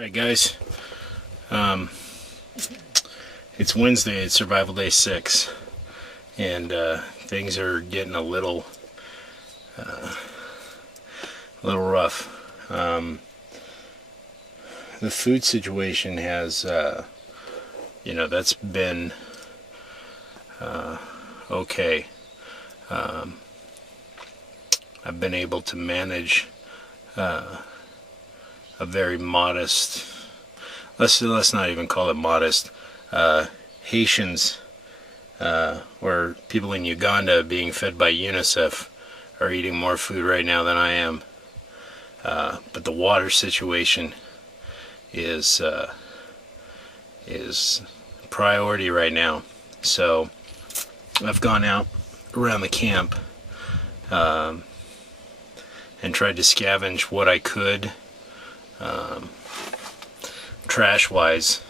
Alright guys, it's Wednesday, it's Survival Day 6, and things are getting a little rough. The food situation has, that's been okay. I've been able to manage a very modest, let's not even call it modest, Haitians or people in Uganda being fed by UNICEF are eating more food right now than I am. But the water situation is priority right now. So I've gone out around the camp and tried to scavenge what I could, trash wise,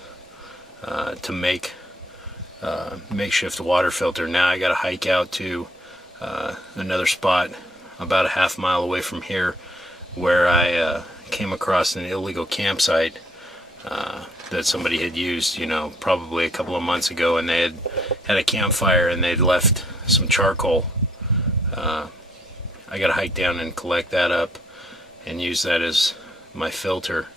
to make makeshift water filter. Now I gotta hike out to another spot about a half mile away from here where I came across an illegal campsite that somebody had used, probably a couple of months ago, and they had a campfire and they'd left some charcoal. I gotta hike down and collect that up and use that as my filter,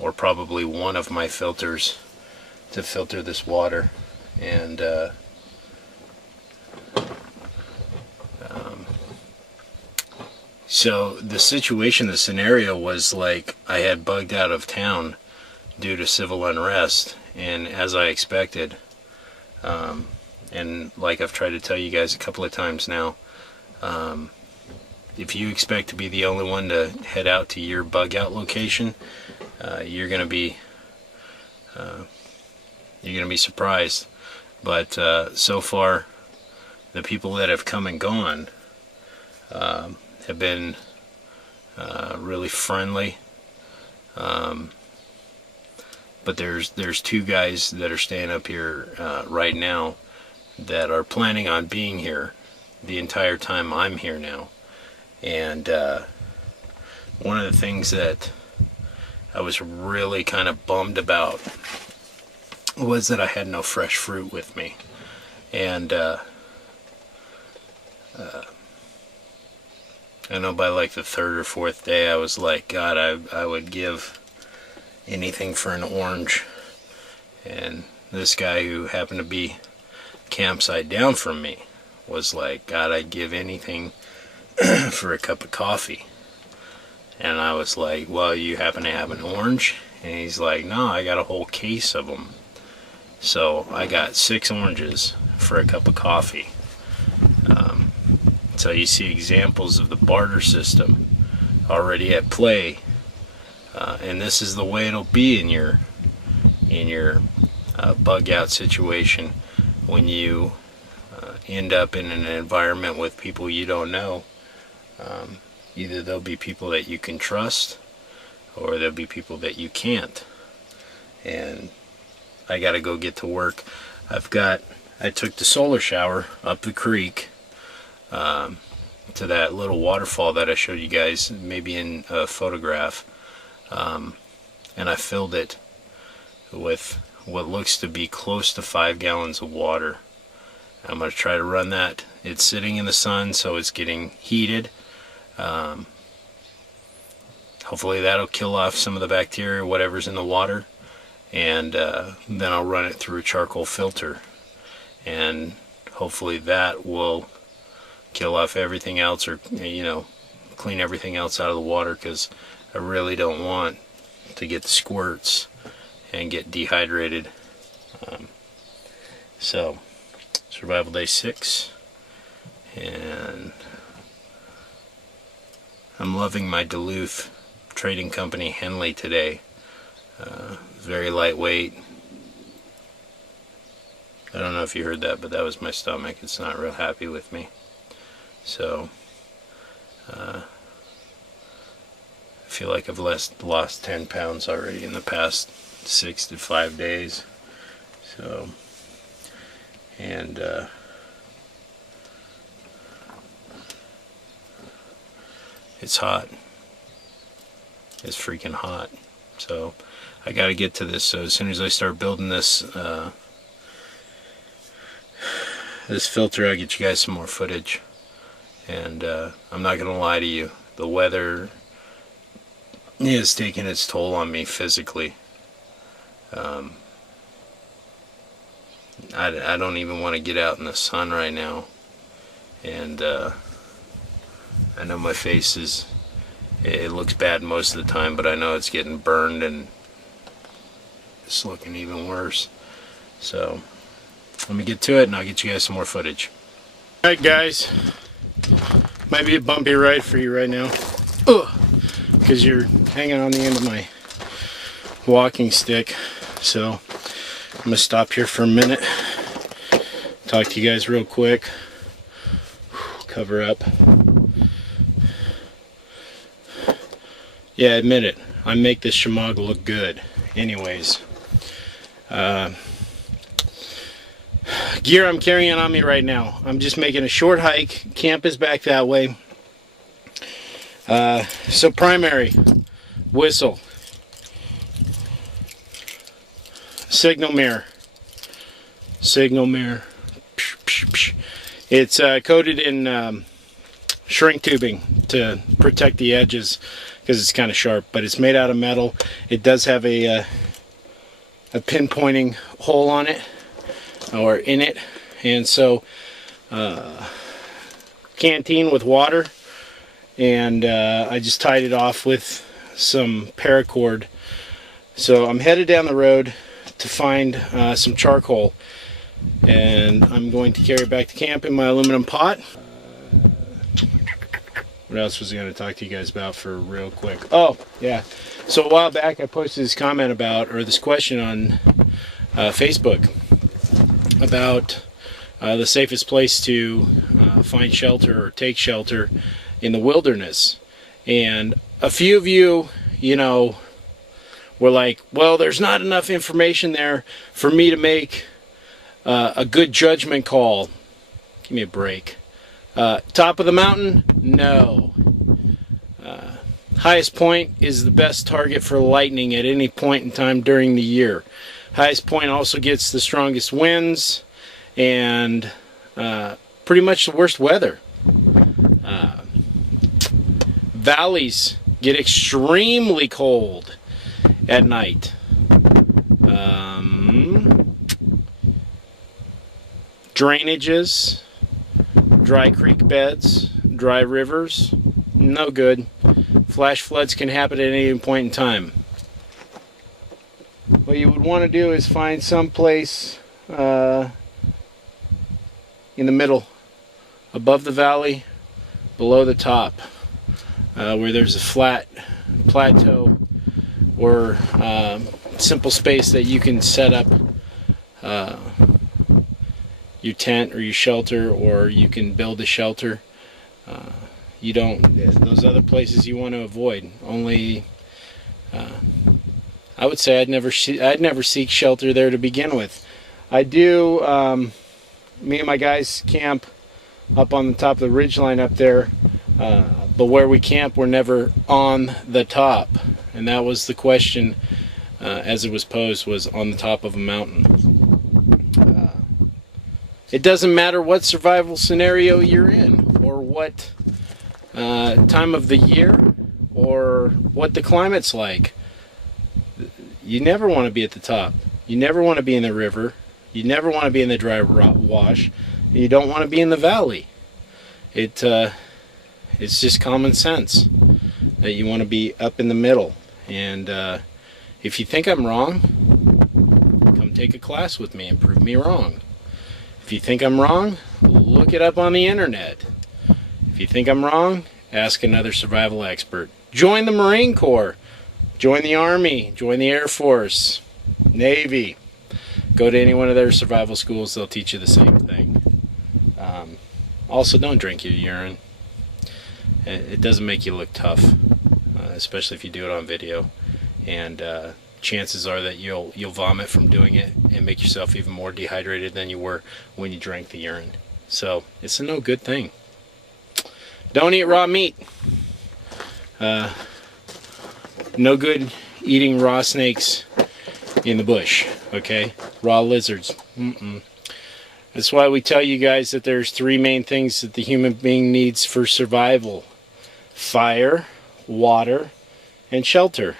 or probably one of my filters to filter this water. And so the situation, the scenario was like I had bugged out of town due to civil unrest, and as I expected, and like I've tried to tell you guys a couple of times now, if you expect to be the only one to head out to your bug out location, you're gonna be surprised. But so far, the people that have come and gone have been really friendly. But there's two guys that are staying up here right now that are planning on being here the entire time I'm here now. And one of the things that I was really kind of bummed about was that I had no fresh fruit with me. And I know by like the third or fourth day I was like, God, I would give anything for an orange. And this guy who happened to be campsite down from me was like, God, I'd give anything for a cup of coffee. And I was like, well, you happen to have an orange? And he's like, no, I got a whole case of them. So I got 6 oranges for a cup of coffee. So you see examples of the barter system already at play, and this is the way it'll be in your bug out situation when you end up in an environment with people you don't know. Either there'll be people that you can trust, or there'll be people that you can't. And I gotta go get to work. I took the solar shower up the creek to that little waterfall that I showed you guys, maybe in a photograph, and I filled it with what looks to be close to 5 gallons of water. I'm going to try to run that. It's sitting in the sun, so it's getting heated. Hopefully that'll kill off some of the bacteria, whatever's in the water, and then I'll run it through a charcoal filter, and hopefully that will kill off everything else, or clean everything else out of the water, because I really don't want to get the squirts and get dehydrated. So Survival Day 6, and I'm loving my Duluth Trading Company Henley today. Very lightweight. I don't know if you heard that, but that was my stomach. It's not real happy with me. So I feel like I've lost 10 pounds already in the past 6 to 5 days. So, and it's hot. It's freaking hot. So I got to get to this. So as soon as I start building this this filter, I'll get you guys some more footage. And I'm not gonna lie to you, the weather is taking its toll on me physically. I don't even want to get out in the sun right now, and I know my face is, it looks bad most of the time, but I know it's getting burned and it's looking even worse. So let me get to it and I'll get you guys some more footage. Alright guys, might be a bumpy ride for you right now, because you're hanging on the end of my walking stick. So I'm gonna stop here for a minute, talk to you guys real quick, cover up. Yeah, admit it, I make this Shimog look good. Anyways, gear I'm carrying on me right now. I'm just making a short hike. Camp is back that way. So primary, whistle, signal mirror. It's coated in shrink tubing to protect the edges because it's kind of sharp, but it's made out of metal. It does have a pinpointing hole on it, or in it, and so canteen with water, and I just tied it off with some paracord. So I'm headed down the road to find some charcoal, and I'm going to carry it back to camp in my aluminum pot. What else was I going to talk to you guys about for real quick? Oh yeah, so a while back I posted this comment about, or this question on Facebook about the safest place to find shelter or take shelter in the wilderness. And a few of you, you know, were like, well, there's not enough information there for me to make a good judgment call. Give me a break. Top of the mountain? No. Highest point is the best target for lightning at any point in time during the year. Highest point also gets the strongest winds and pretty much the worst weather. Valleys get extremely cold at night. Drainages, dry creek beds, dry rivers, no good. Flash floods can happen at any point in time. What you would want to do is find some place in the middle, above the valley, below the top, where there's a flat plateau or simple space that you can set up your tent or your shelter, or you can build a shelter. You don't, those other places you want to avoid. Only I would say I'd never seek shelter there to begin with. I do, me and my guys camp up on the top of the ridgeline up there, but where we camp we're never on the top, and that was the question as it was posed, was on the top of a mountain. It doesn't matter what survival scenario you're in, or what time of the year, or what the climate's like. You never want to be at the top. You never want to be in the river. You never want to be in the dry wash. You don't want to be in the valley. It's just common sense that you want to be up in the middle. And if you think I'm wrong, come take a class with me and prove me wrong. If you think I'm wrong, look it up on the internet. If you think I'm wrong, ask another survival expert. Join the Marine Corps. Join the Army. Join the Air Force. Navy. Go to any one of their survival schools. They'll teach you the same thing. Also, don't drink your urine. It doesn't make you look tough, especially if you do it on video. And chances are that you'll vomit from doing it and make yourself even more dehydrated than you were when you drank the urine. So it's a no good thing. Don't eat raw meat. No good eating raw snakes in the bush, okay? Raw lizards. That's why we tell you guys that there's 3 main things that the human being needs for survival: fire, water, and shelter.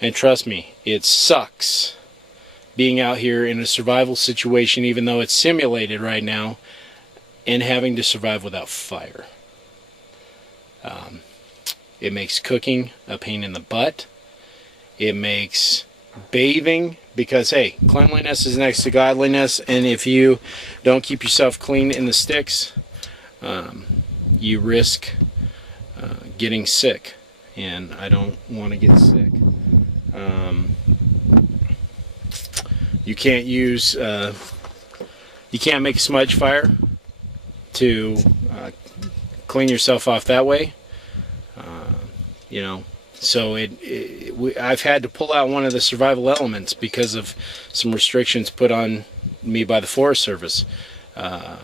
And trust me, it sucks being out here in a survival situation, even though it's simulated right now, and having to survive without fire. It makes cooking a pain in the butt. It makes bathing, because hey, cleanliness is next to godliness, and if you don't keep yourself clean in the sticks, you risk getting sick, and I don't want to get sick. You can't use you can't make a smudge fire to clean yourself off that way, you know. So I've had to pull out one of the survival elements because of some restrictions put on me by the Forest Service. I'm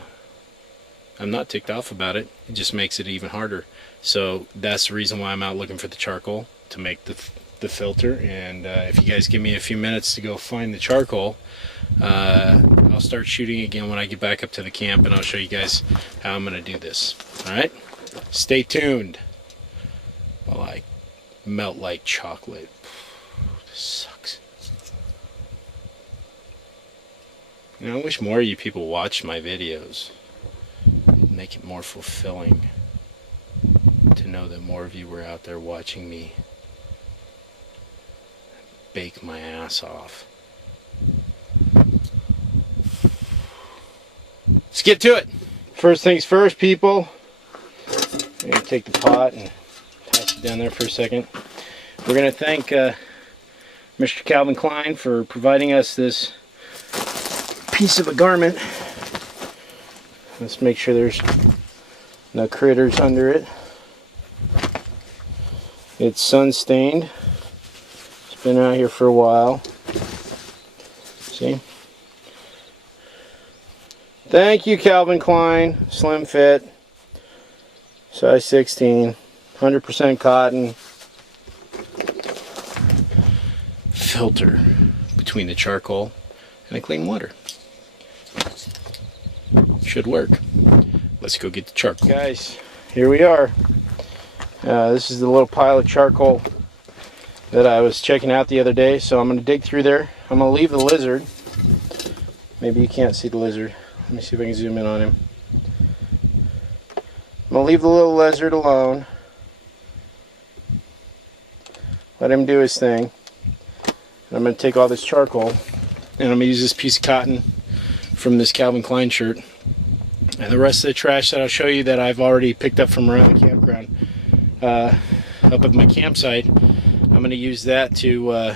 not ticked off about it. It just makes it even harder. So that's the reason why I'm out looking for the charcoal to make the filter. And if you guys give me a few minutes to go find the charcoal, I'll start shooting again when I get back up to the camp, and I'll show you guys how I'm going to do this. Alright? Stay tuned while I melt like chocolate. This sucks. You know, I wish more of you people watched my videos. It'd make it more fulfilling to know that more of you were out there watching me bake my ass off. Let's get to it. First things first, people. I'm going to take the pot and toss it down there for a second. We're going to thank Mr. Calvin Klein for providing us this piece of a garment. Let's make sure there's no critters under it. It's sun stained. It's been out here for a while. See? Thank you, Calvin Klein. Slim fit. Size 16. 100% cotton. Filter between the charcoal and the clean water. Should work. Let's go get the charcoal. Guys, here we are. This is the little pile of charcoal that I was checking out the other day, so I'm going to dig through there. I'm going to leave the lizard. Maybe you can't see the lizard. Let me see if I can zoom in on him. I'm going to leave the little lizard alone. Let him do his thing. And I'm going to take all this charcoal, and I'm going to use this piece of cotton from this Calvin Klein shirt. And the rest of the trash that I'll show you that I've already picked up from around the campground, up at my campsite, I'm going to use that to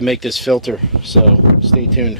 make this filter. So stay tuned.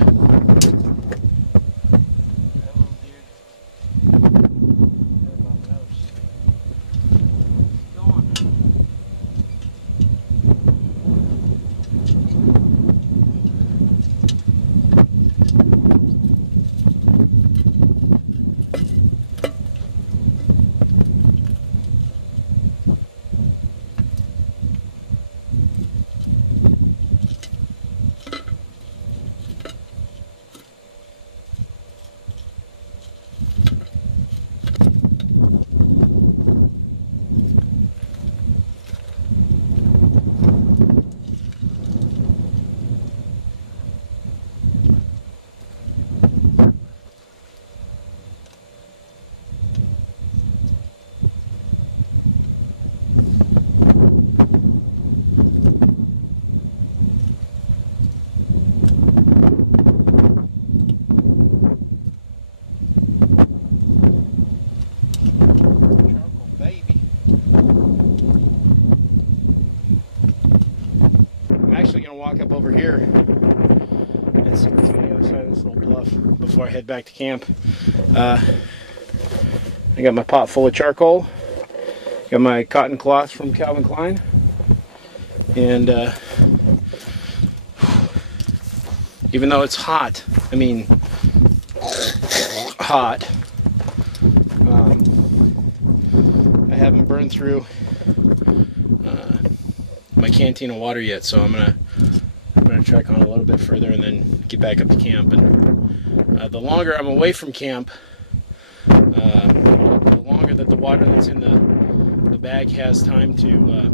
Walk up over here and see what's on the other side of this little bluff before I head back to camp. I got my pot full of charcoal, got my cotton cloth from Calvin Klein, and even though it's hot, I mean hot, I haven't burned through my canteen of water yet, so I'm gonna trek on a little bit further and then get back up to camp. And the longer I'm away from camp, the longer that the water that's in the bag has time to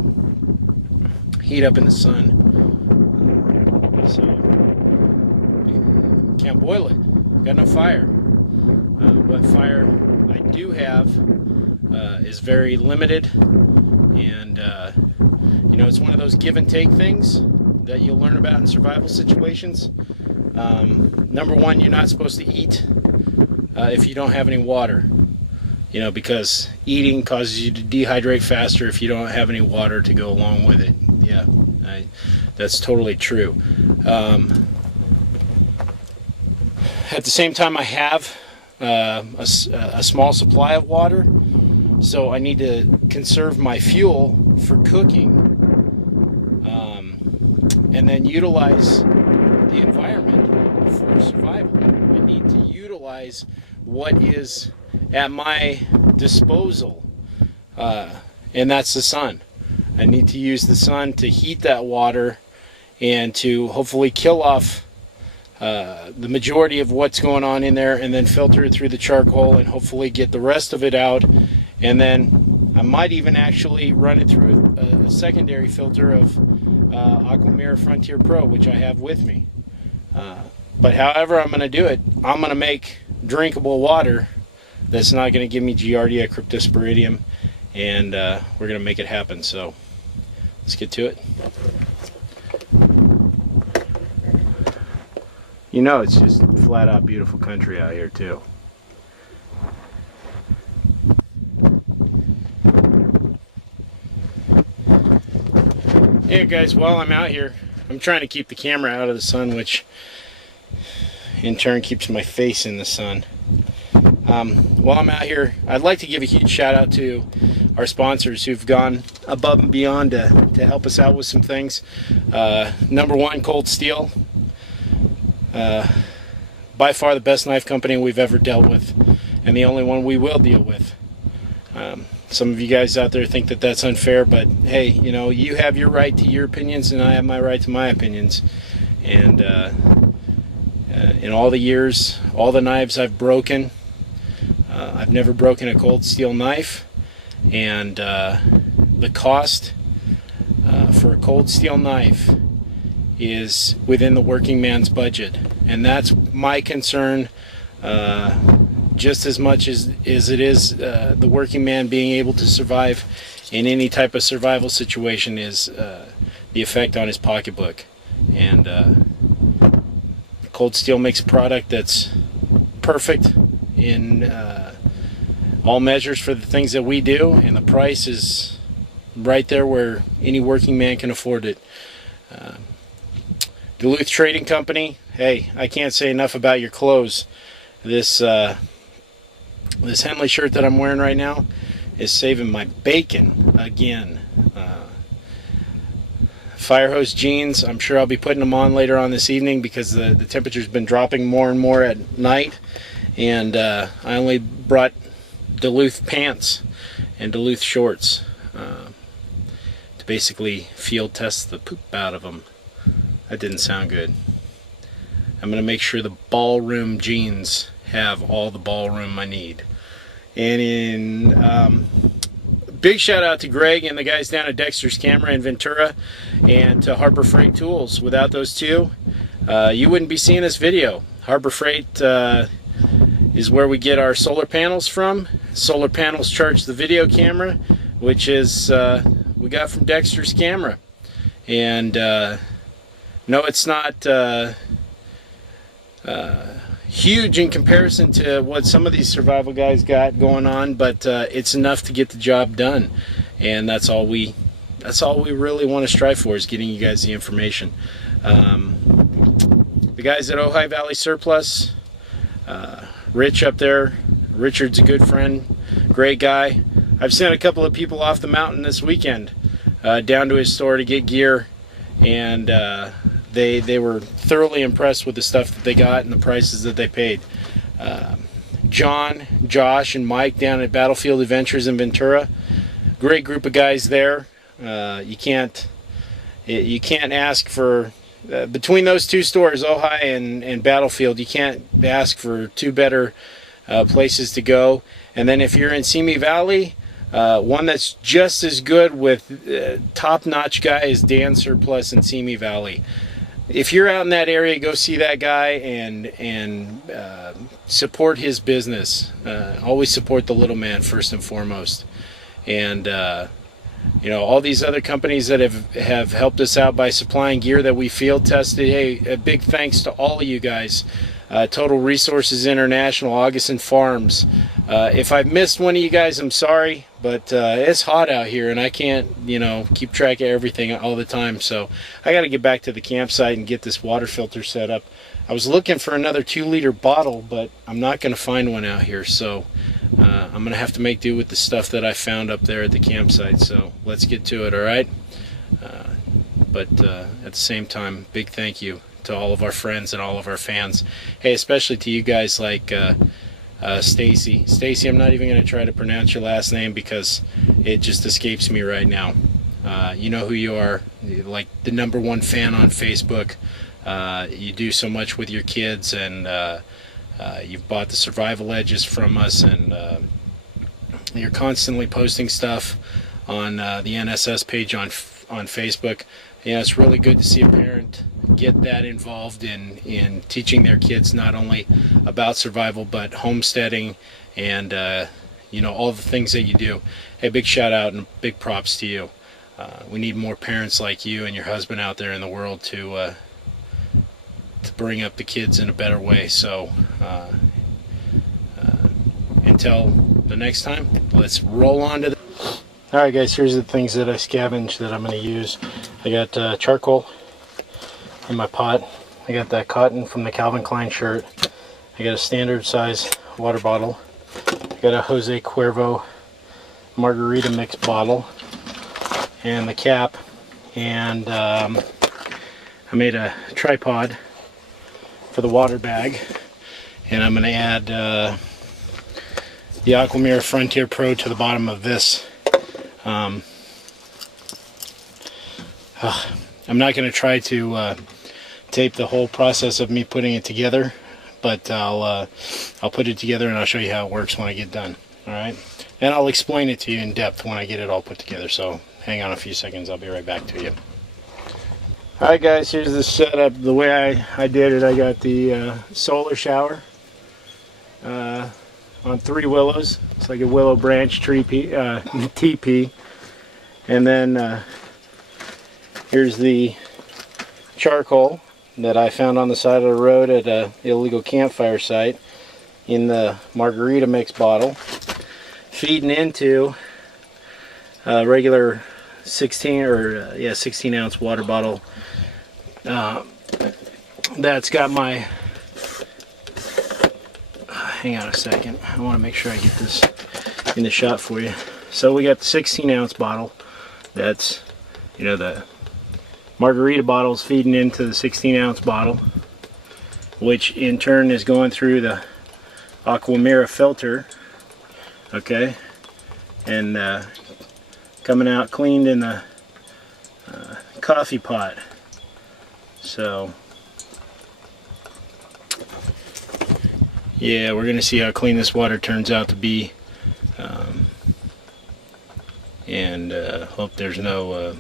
heat up in the sun. So can't boil it. Got no fire. What fire I do have is very limited, and you know, it's one of those give and take things that you'll learn about in survival situations. Number one, you're not supposed to eat if you don't have any water, you know, because eating causes you to dehydrate faster if you don't have any water to go along with it. Yeah, that's totally true. At the same time, I have a small supply of water, so I need to conserve my fuel for cooking, and then utilize the environment for survival. I need to utilize what is at my disposal, and that's the sun. I need to use the sun to heat that water and to hopefully kill off the majority of what's going on in there, and then filter it through the charcoal and hopefully get the rest of it out. And then I might even actually run it through a secondary filter of Aquamira Frontier Pro, which I have with me. But however I'm going to do it, I'm going to make drinkable water that's not going to give me Giardia cryptosporidium, and we're going to make it happen. So let's get to it. You know, it's just flat out beautiful country out here too. Hey guys, while I'm out here, I'm trying to keep the camera out of the sun, which in turn keeps my face in the sun. While I'm out here, I'd like to give a huge shout out to our sponsors who've gone above and beyond to help us out with some things. Number one, Cold Steel. By far the best knife company we've ever dealt with, and the only one we will deal with. Some of you guys out there think that that's unfair, but hey, you know, you have your right to your opinions and I have my right to my opinions. And in all the years, all the knives I've broken, I've never broken a Cold Steel knife, and the cost for a Cold Steel knife is within the working man's budget, and that's my concern, just as much as it is the working man being able to survive in any type of survival situation, is the effect on his pocketbook. And Cold Steel makes a product that's perfect in all measures for the things that we do, and the price is right there where any working man can afford it. Duluth Trading Company, hey, I can't say enough about your clothes. This Henley shirt that I'm wearing right now is saving my bacon again. Firehose jeans, I'm sure I'll be putting them on later on this evening because the temperature's been dropping more and more at night. And I only brought Duluth pants and Duluth shorts to basically field test the poop out of them. That didn't sound good. I'm going to make sure the ballroom jeans have all the ballroom I need. And in big shout out to Greg and the guys down at Dexter's Camera in Ventura, and to Harbor Freight Tools. Without those two, you wouldn't be seeing this video. Harbor Freight is where we get our solar panels from. Solar panels charge the video camera, which is we got from Dexter's Camera. And no, it's not huge in comparison to what some of these survival guys got going on, but it's enough to get the job done. And that's all we really want to strive for, is getting you guys the information. The guys at Ojai Valley Surplus, Rich up there, Richard's a good friend, great guy. I've sent a couple of people off the mountain this weekend down to his store to get gear, and they were thoroughly impressed with the stuff that they got and the prices that they paid. John, Josh, and Mike down at Battlefield Adventures in Ventura, great group of guys there. You can't You can't ask for, between those two stores, Ojai and Battlefield, you can't ask for two better places to go. And then if you're in Simi Valley, one that's just as good with top-notch guy is Dan Surplus in Simi Valley. If you're out in that area, go see that guy and support his business. Always support the little man first and foremost. And you know, all these other companies that have helped us out by supplying gear that we field tested. Hey, a big thanks to all of you guys. Total Resources International, Augustin Farms. If I've missed one of you guys, I'm sorry, but it's hot out here and I can't, you know, keep track of everything all the time. So I got to get back to the campsite and get this water filter set up. I was looking for another 2-liter bottle, but I'm not going to find one out here. So I'm going to have to make do with the stuff that I found up there at the campsite. So let's get to it, all right? But at the same time, big thank you to all of our friends and all of our fans. Hey, especially to you guys like Stacy. Stacy, I'm not even going to try to pronounce your last name because it just escapes me right now. You know who you are. You're like the #1 fan on Facebook. You do so much with your kids, and you've bought the survival edges from us, and you're constantly posting stuff on the NSS page on Facebook. You know, it's really good to see a parent get that involved in teaching their kids not only about survival but homesteading and you know, all the things that you do. Hey, big shout out and big props to you. We need more parents like you and your husband out there in the world to bring up the kids in a better way. So until the next time, let's roll on to the... Alright guys, here's the things that I scavenged that I'm going to use. I got charcoal in my pot. I got that cotton from the Calvin Klein shirt. I got a standard size water bottle. I got a Jose Cuervo margarita mix bottle and the cap, and I made a tripod for the water bag, and I'm going to add the Aquamira Frontier Pro to the bottom of this. I'm not going to try to tape the whole process of me putting it together, but I'll put it together and I'll show you how it works when I get done. All right, and I'll explain it to you in depth when I get it all put together. So hang on a few seconds, I'll be right back to you. All right guys, here's the setup. The way I did it, I got the solar shower on 3 willows. It's like a willow branch teepee. And then here's the charcoal that I found on the side of the road at an illegal campfire site in the margarita mix bottle, feeding into a regular 16 ounce water bottle that's got my... hang on a second, I want to make sure I get this in the shot for you. So we got the 16 ounce bottle that's, you know, the margarita bottle's feeding into the 16 ounce bottle, which in turn is going through the Aquamira filter, okay, and coming out cleaned in the coffee pot. So yeah, we're gonna see how clean this water turns out to be, and hope there's no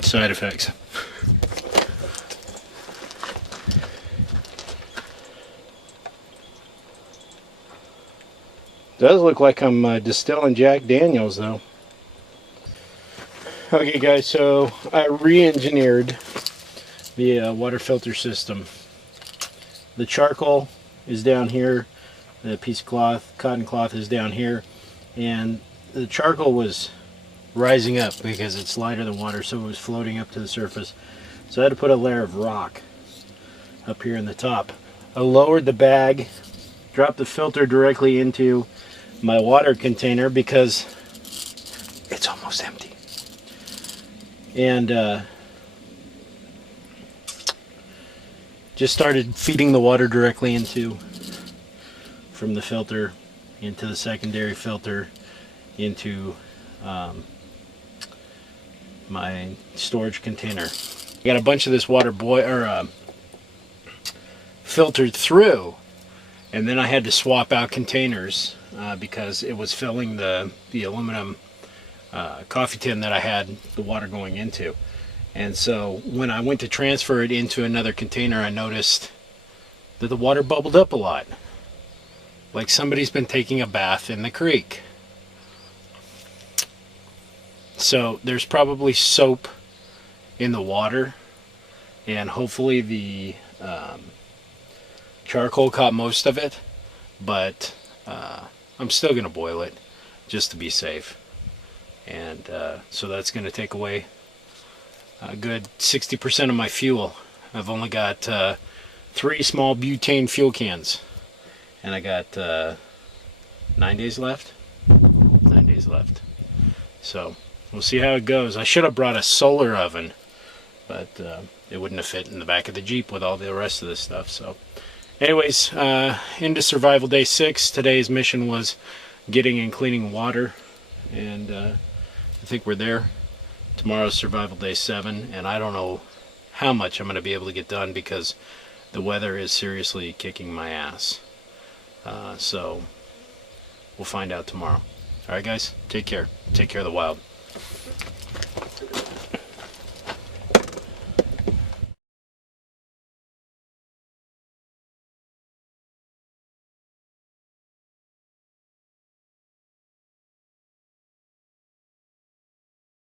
side effects. Does look like I'm distilling Jack Daniels though. Okay guys, so I re-engineered the water filter system. The charcoal is down here, the piece of cloth, cotton cloth is down here, and the charcoal was rising up because it's lighter than water, so it was floating up to the surface. So I had to put a layer of rock up here in the top. I lowered the bag, dropped the filter directly into my water container because it's almost empty, and just started feeding the water directly into, from the filter into the secondary filter into my storage container. I got a bunch of this water filtered through, and then I had to swap out containers because it was filling the aluminum coffee tin that I had the water going into. And so when I went to transfer it into another container, I noticed that the water bubbled up a lot, like somebody's been taking a bath in the creek. So there's probably soap in the water, and hopefully the charcoal caught most of it, but I'm still going to boil it just to be safe. And so that's going to take away a good 60% of my fuel. I've only got 3 small butane fuel cans, and I got 9 days left. 9 days left. So we'll see how it goes. I should have brought a solar oven, but it wouldn't have fit in the back of the Jeep with all the rest of this stuff. So anyways, into survival day 6. Today's mission was getting and cleaning water, and I think we're there. Tomorrow's survival day 7, and I don't know how much I'm going to be able to get done because the weather is seriously kicking my ass. So we'll find out tomorrow. Alright guys, take care. Take care of the wild.